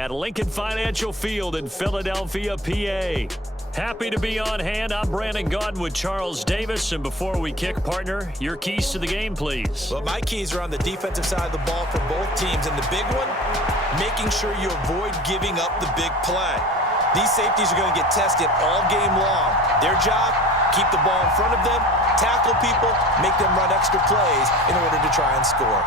at Lincoln Financial Field in Philadelphia, PA. Happy to be on hand. I'm Brandon Gaudin with Charles Davis. And before we kick, partner, your keys to the game, please. Well, my keys are on the defensive side of the ball for both teams. And the big one, making sure you avoid giving up the big play. These safeties are going to get tested all game long. Their job, keep the ball in front of them, tackle people, make them run extra plays in order to try and score.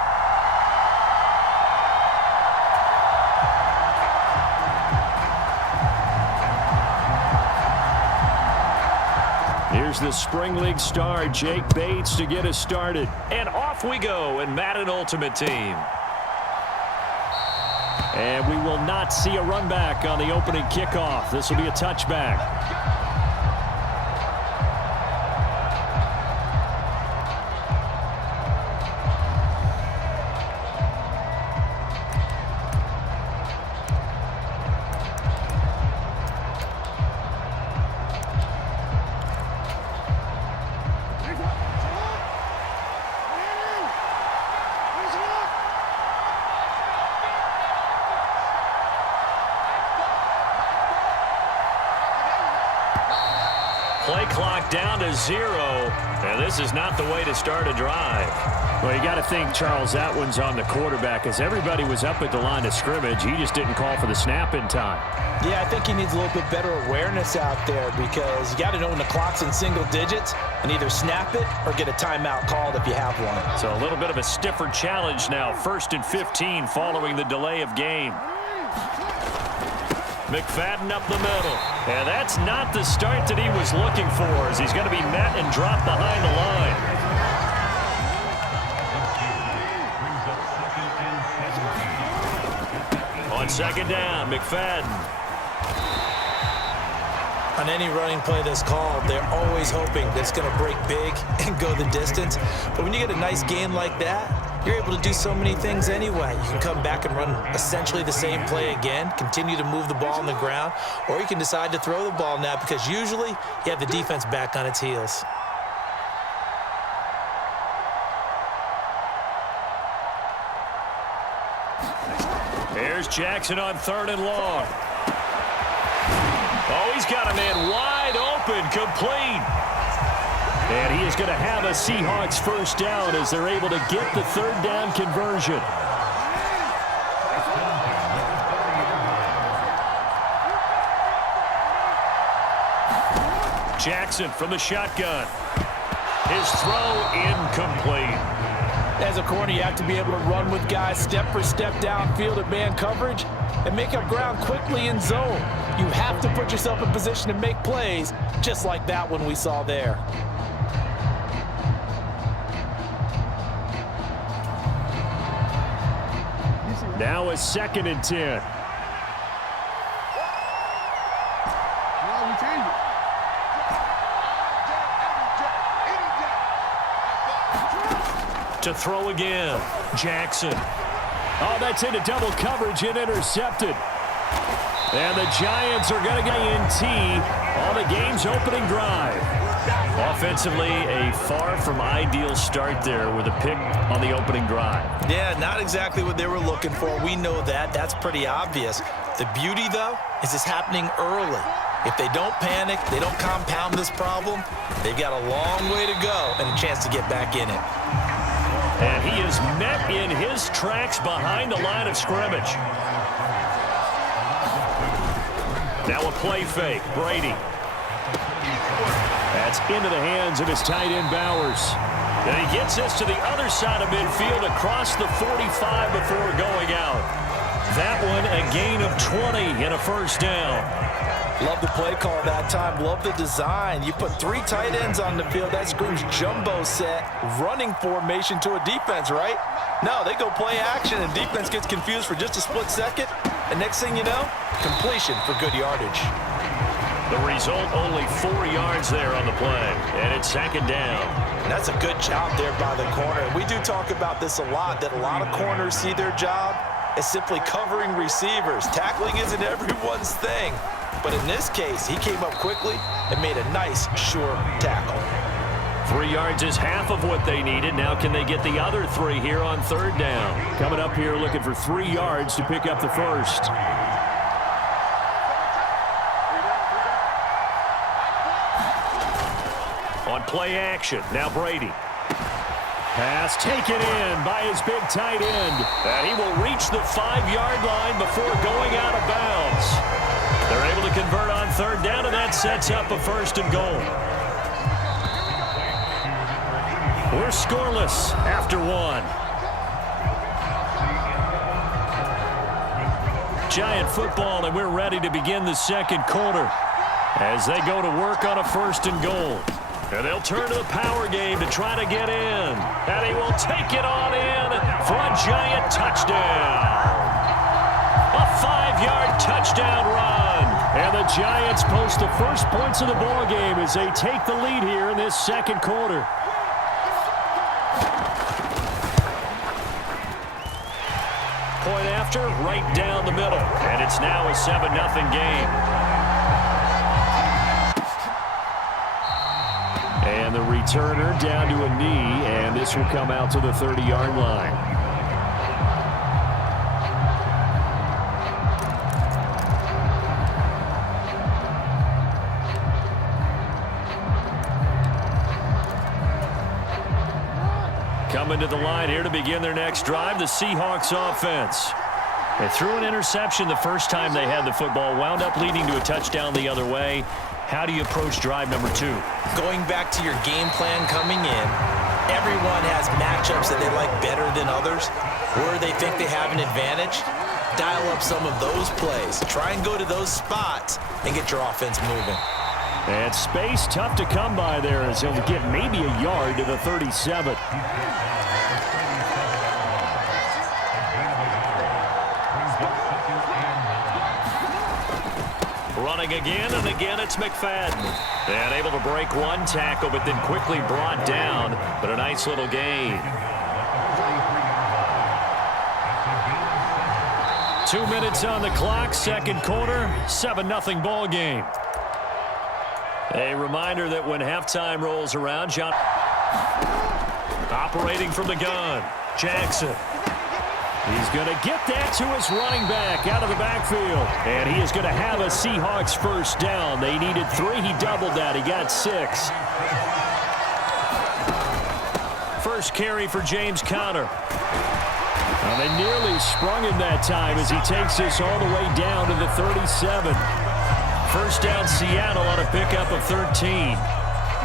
Here's the Spring League star, Jake Bates, to get us started. And off we go in Madden Ultimate Team. And we will not see a run back on the opening kickoff. This will be a touchback. Play clock down to 0, and this is not the way to start a drive. Well, you got to think, Charles, that one's on the quarterback, as everybody was up at the line of scrimmage. He just didn't call for the snap in time. Yeah, I think he needs a little bit better awareness out there, because you got to know when the clock's in single digits and either snap it or get a timeout called if you have one. So a little bit of a stiffer challenge now. 1st and 15 following the delay of game. McFadden up the middle. And that's not the start that he was looking for, as he's going to be met and dropped behind the line. On 2nd down, McFadden. On any running play that's called, they're always hoping that it's going to break big and go the distance. But when you get a nice gain like that, you're able to do so many things anyway. You can come back and run essentially the same play again, continue to move the ball on the ground, or you can decide to throw the ball now, because usually you have the defense back on its heels. Here's Jackson on 3rd and long. Oh, he's got a man wide open, complete. And he is going to have a Seahawks first down as they're able to get the 3rd down conversion. Jackson from the shotgun. His throw incomplete. As a corner, you have to be able to run with guys step for step downfield at man coverage and make up ground quickly in zone. You have to put yourself in position to make plays, just like that one we saw there. Now a 2nd and 10. To throw again, Jackson. Oh, that's into double coverage and intercepted. And the Giants are going to get INT on the game's opening drive. Offensively, a far from ideal start there with a pick on the opening drive. Yeah, not exactly what they were looking for. We know that. That's pretty obvious. The beauty, though, is it's happening early. If they don't panic, they don't compound this problem, they've got a long way to go and a chance to get back in it. And he is met in his tracks behind the line of scrimmage. Now a play fake, Brady. That's into the hands of his tight end, Bowers. And he gets us to the other side of midfield across the 45 before going out. That one a gain of 20 and a first down. Love the play call that time. Love the design. You put 3 tight ends on the field. That screams jumbo set, running formation to a defense, right? No, they go play action, and defense gets confused for just a split second. And next thing you know, completion for good yardage. The result, only 4 yards there on the play. And it's 2nd down. That's a good job there by the corner. We do talk about this a lot, that a lot of corners see their job as simply covering receivers. Tackling isn't everyone's thing. But in this case, he came up quickly and made a nice, sure tackle. 3 yards is half of what they needed. Now can they get the other 3 here on 3rd down? Coming up here looking for 3 yards to pick up the first. play action. Now Brady. Pass taken in by his big tight end. And he will reach the 5-yard line before going out of bounds. They're able to convert on third down, and that sets up a 1st and goal. We're scoreless after 1. Giant football, and we're ready to begin the second quarter as they go to work on a 1st and goal. And they'll turn to the power game to try to get in. And he will take it on in for a Giant touchdown. A 5-yard touchdown run. And the Giants post the first points of the ball game as they take the lead here in this second quarter. Point after, right down the middle. And it's now a 7-0 game. And the returner down to a knee, and this will come out to the 30-yard line. Coming to the line here to begin their next drive, the Seahawks offense. They threw an interception the first time they had the football, wound up leading to a touchdown the other way. How do you approach drive number 2? Going back to your game plan coming in, everyone has matchups that they like better than others, where they think they have an advantage. Dial up some of those plays. Try and go to those spots and get your offense moving. And space tough to come by there as he'll get maybe a yard to the 37. Running again, and again it's McFadden. And able to break one tackle, but then quickly brought down. But a nice little gain. 2 minutes on the clock, second quarter, 7-0 ball game. A reminder that when halftime rolls around, John operating from the gun. Jackson. He's going to get that to his running back out of the backfield. And he is going to have a Seahawks first down. They needed 3. He doubled that. He got 6. First carry for James Conner. Well, they nearly sprung him that time as he takes this all the way down to the 37. First down Seattle on a pickup of 13.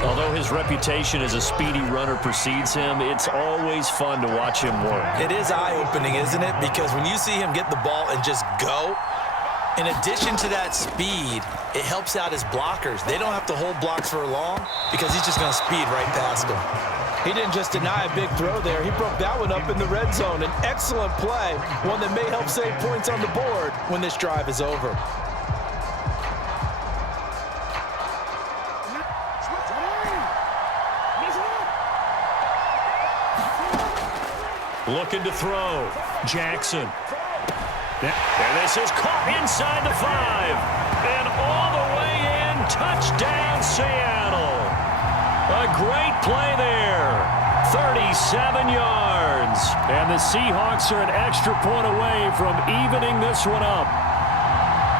Although his reputation as a speedy runner precedes him, it's always fun to watch him work. It is eye-opening, isn't it? Because when you see him get the ball and just go, in addition to that speed, it helps out his blockers. They don't have to hold blocks for long because he's just going to speed right past them. He didn't just deny a big throw there. He broke that one up in the red zone. An excellent play, one that may help save points on the board when this drive is over. Looking to throw. Jackson. And this is caught inside the 5. And all the way in. Touchdown, Seattle. A great play there. 37 yards. And the Seahawks are an extra point away from evening this one up.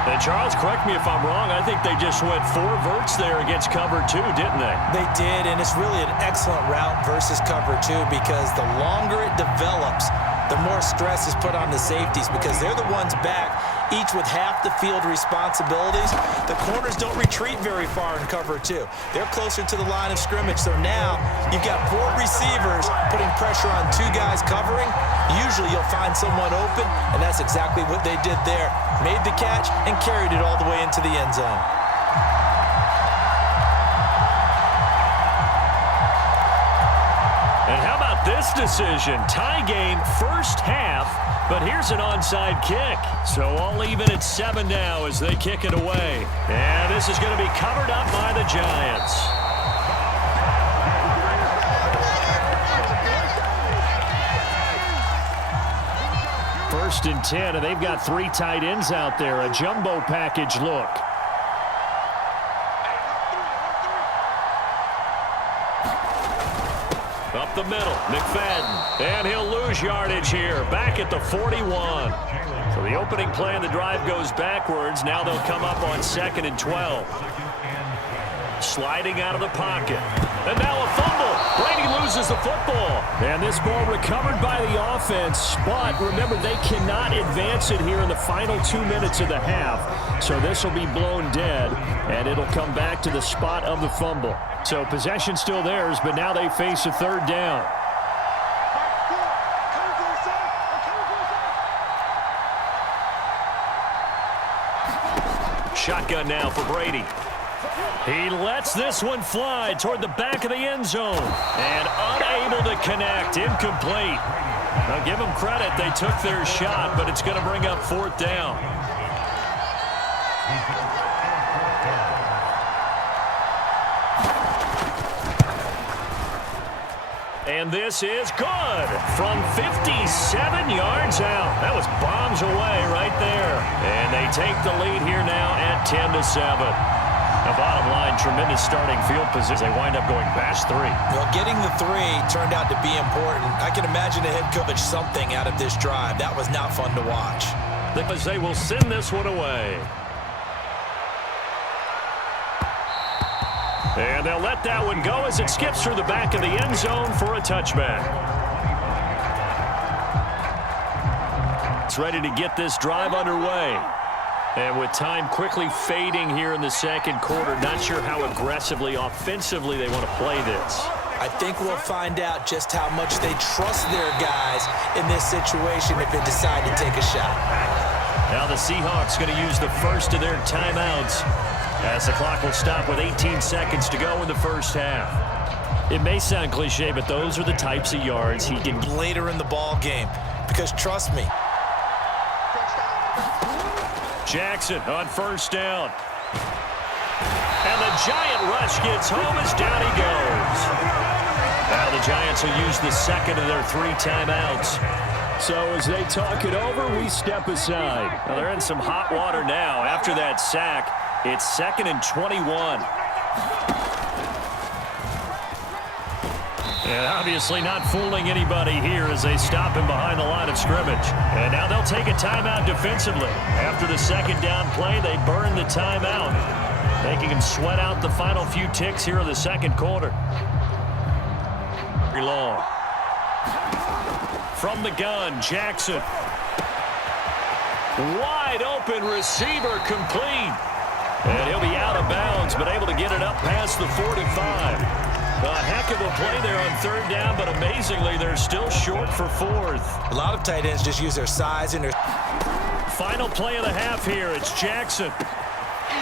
And Charles, correct me if I'm wrong, I think they just went 4 verts there against cover 2, didn't they? They did, and it's really an excellent route versus cover 2 because the longer it develops, the more stress is put on the safeties because they're the ones back, each with half the field responsibilities. The corners don't retreat very far in cover 2. They're closer to the line of scrimmage, so now you've got 4 receivers putting pressure on 2 guys covering. Usually you'll find someone open, and that's exactly what they did there. Made the catch and carried it all the way into the end zone. And how about this decision? Tie game first half, but here's an onside kick. So all even at 7 now as they kick it away. And this is going to be covered up by the Giants. First and 10, and they've got 3 tight ends out there. A jumbo package look. Up the middle, McFadden. And he'll lose yardage here. Back at the 41. So the opening play of the drive goes backwards. Now they'll come up on 2nd and 12. Sliding out of the pocket. And now a fumble. Brady loses the football. And this ball recovered by the offense. But remember, they cannot advance it here in the final 2 minutes of the half. So this will be blown dead. And it'll come back to the spot of the fumble. So possession still theirs, but now they face a third down. Shotgun now for Brady. He lets this one fly toward the back of the end zone. And unable to connect. Incomplete. Now give them credit. They took their shot, but it's going to bring up fourth down. And this is good from 57 yards out. That was bombs away right there. And they take the lead here now at 10-7. The bottom line, tremendous starting field position. They wind up going past 3. Well, getting the 3 turned out to be important. I can imagine the head coach something out of this drive. That was not fun to watch. Because they will send this one away. And they'll let that one go as it skips through the back of the end zone for a touchback. It's ready to get this drive underway. And with time quickly fading here in the second quarter, not sure how aggressively, offensively they want to play this. I think we'll find out just how much they trust their guys in this situation if they decide to take a shot. Now the Seahawks going to use the first of their timeouts, as the clock will stop with 18 seconds to go in the first half. It may sound cliche, but those are the types of yards he can get later in the ball game. Because trust me. Jackson on first down. And the Giant rush gets home as down he goes. Now the Giants will use the second of their 3 timeouts. So as they talk it over, we step aside. Now they're in some hot water now after that sack. It's 2nd and 21. And obviously not fooling anybody here as they stop him behind the line of scrimmage. And now they'll take a timeout defensively. After the second down play, they burn the timeout, making him sweat out the final few ticks here in the second quarter. Very long. From the gun, Jackson. Wide open receiver complete. And he'll be out of bounds, but able to get it up past the 45. A heck of a play there on third down, but amazingly, they're still short for fourth. A lot of tight ends just use their size and their... Final play of the half here. It's Jackson.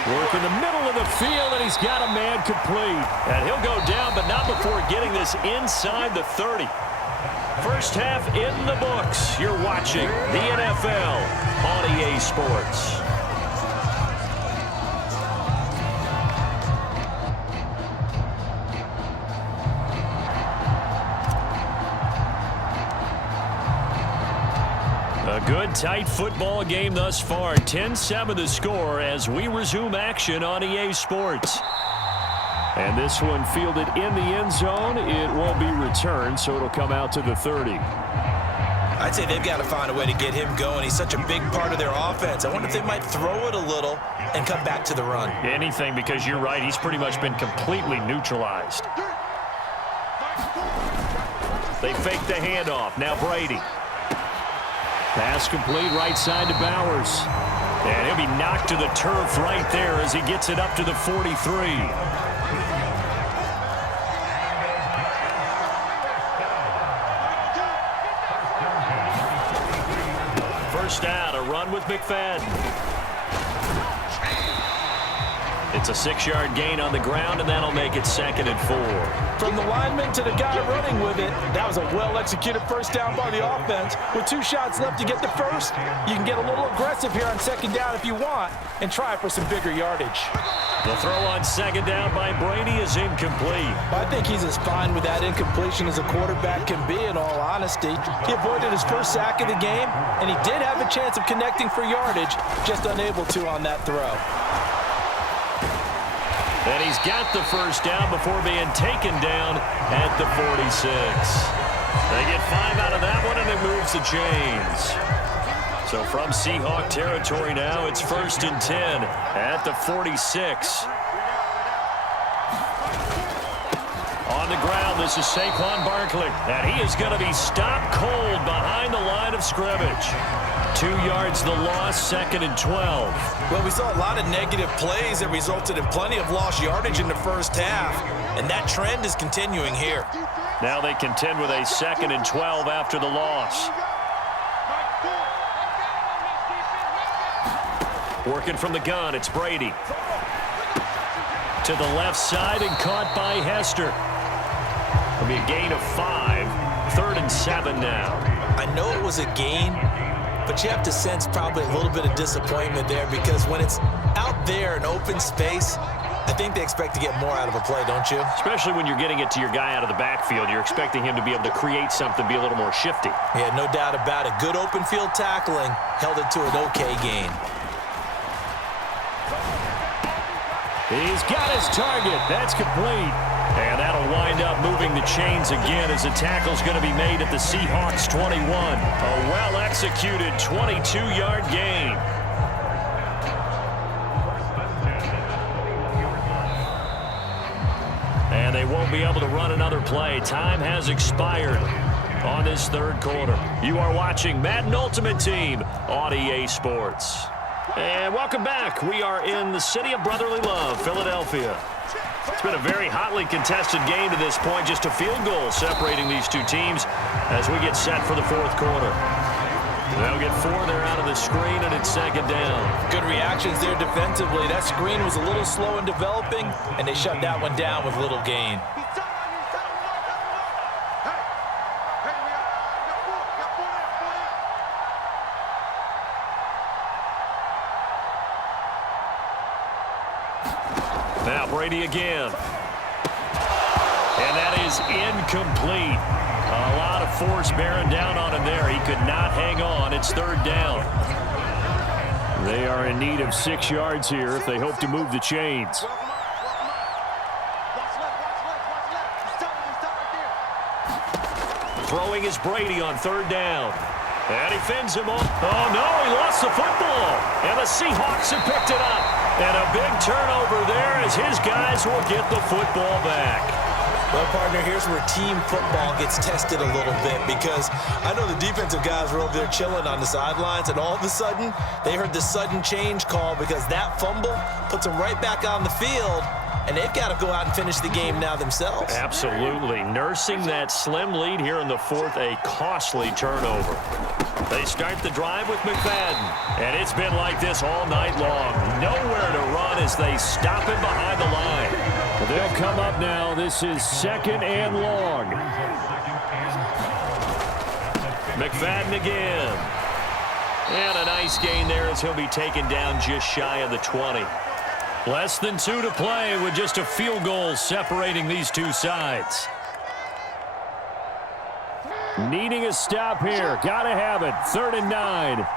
Work in the middle of the field, and he's got a man complete. And he'll go down, but not before getting this inside the 30. First half in the books. You're watching the NFL on EA Sports. A good, tight football game thus far. 10-7 the score as we resume action on EA Sports. And this one fielded in the end zone. It won't be returned, so it'll come out to the 30. I'd say they've got to find a way to get him going. He's such a big part of their offense. I wonder if they might throw it a little and come back to the run. Anything, because you're right. He's pretty much been completely neutralized. They fake the handoff. Now Brady. Pass complete right side to Bowers. And he'll be knocked to the turf right there as he gets it up to the 43. First down, a run with McFadden. It's a 6-yard gain on the ground, and that'll make it 2nd and 4. From the lineman to the guy running with it, that was a well-executed first down by the offense. With 2 shots left to get the first, you can get a little aggressive here on second down if you want and try for some bigger yardage. The throw on second down by Brady is incomplete. I think he's as fine with that incompletion as a quarterback can be, in all honesty. He avoided his first sack of the game, and he did have a chance of connecting for yardage, just unable to on that throw. And he's got the first down before being taken down at the 46. They get 5 out of that one, and it moves the chains. So from Seahawk territory now, it's 1st and 10 at the 46. On the ground, this is Saquon Barkley. And he is going to be stopped cold behind the line of scrimmage. 2 yards the loss, 2nd and 12. Well, we saw a lot of negative plays that resulted in plenty of lost yardage in the first half. And that trend is continuing here. Now they contend with a 2nd and 12 after the loss. Working from the gun, it's Brady. To the left side and caught by Hester. It'll be a gain of 5. 3rd and 7 now. I know it was a gain, but you have to sense probably a little bit of disappointment there because when it's out there in open space, I think they expect to get more out of a play, don't you? Especially when you're getting it to your guy out of the backfield. You're expecting him to be able to create something, be a little more shifty. Yeah, no doubt about it. Good open field tackling held it to an okay gain. He's got his target. That's complete. And that'll wind up moving the chains again as the tackle's going to be made at the Seahawks 21. A well-executed 22-yard gain. And they won't be able to run another play. Time has expired on this 3rd quarter. You are watching Madden Ultimate Team on EA Sports. And welcome back. We are in the city of brotherly love, Philadelphia. It's been a very hotly contested game to this point. Just a field goal separating these two teams as we get set for the 4th quarter. They'll get 4 there out of the screen, and it's 2nd down. Good reactions there defensively. That screen was a little slow in developing, and they shut that one down with little gain. Now Brady again. And that is incomplete. A lot of force bearing down on him there. He could not hang on. It's 3rd down. They are in need of 6 yards here if they hope to move the chains. Throwing is Brady on 3rd down. And he fends him off. Oh, no, he lost the football. And the Seahawks have picked it up. And a big turnover there as his guys will get the football back. Well, partner, here's where team football gets tested a little bit because I know the defensive guys were over there chilling on the sidelines, and all of a sudden, they heard the sudden change call because that fumble puts them right back on the field, and they've got to go out and finish the game now themselves. Absolutely. Nursing that slim lead here in the 4th, a costly turnover. They start the drive with McFadden, and it's been like this all night long. Nowhere to run as they stop him behind the line. They'll come up now. This is 2nd and long. McFadden again. And a nice gain there as he'll be taken down just shy of the 20. Less than 2 to play with just a field goal separating these two sides. Needing a stop here. Gotta have it. 3rd and 9.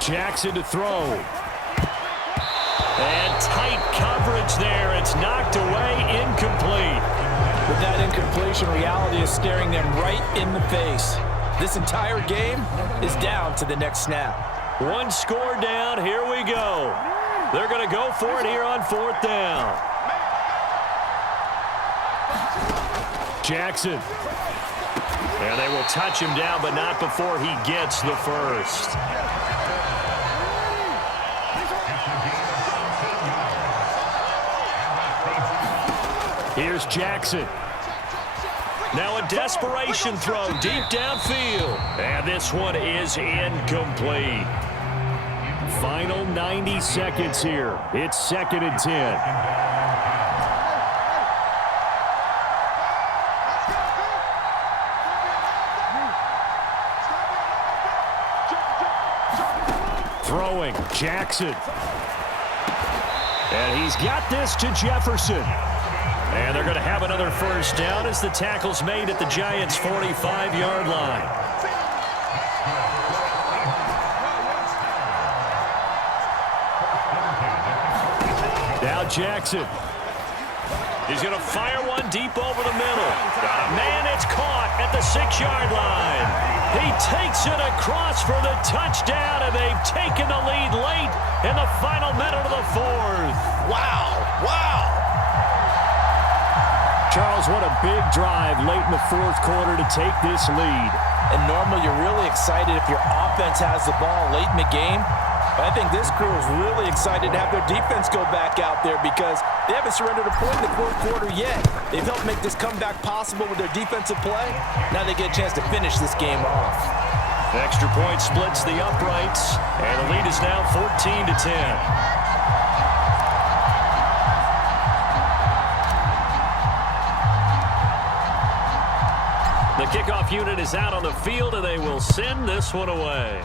Jackson to throw. And tight coverage there. It's knocked away, incomplete. With that incompletion, reality is staring them right in the face. This entire game is down to the next snap. 1 score down. Here we go. They're going to go for it here on 4th down. Jackson. And they will touch him down, but not before he gets the first. Here's Jackson. Now a desperation throw deep downfield. And this one is incomplete. Final 90 seconds here. It's 2nd and 10. Throwing, Jackson. And he's got this to Jefferson. And they're going to have another first down as the tackle's made at the Giants' 45-yard line. Now Jackson. He's going to fire one deep over the middle. Got a man, it's caught at the 6-yard line. He takes it across for the touchdown, and they've taken the lead late in the final minute of the fourth. Wow. Wow. Charles, what a big drive late in the fourth quarter to take this lead. And normally you're really excited if your offense has the ball late in the game. But I think this crew is really excited to have their defense go back out there because they haven't surrendered a point in the fourth quarter yet. They've helped make this comeback possible with their defensive play. Now they get a chance to finish this game off. Extra point splits the uprights, and the lead is now 14-10. The kickoff unit is out on the field, and they will send this one away.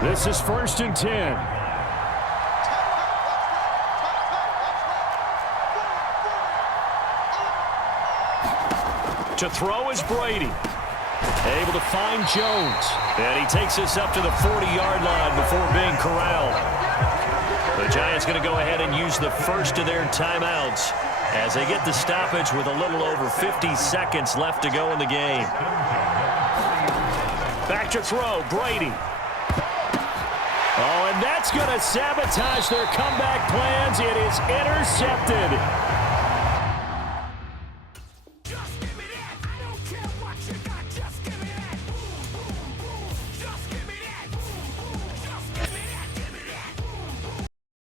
This is 1st and 10. To throw is Brady. Able to find Jones. And he takes us up to the 40-yard line before being corralled. The Giants going to go ahead and use the first of their timeouts as they get the stoppage with a little over 50 seconds left to go in the game. Back to throw, Brady. Oh, and that's going to sabotage their comeback plans. It is intercepted.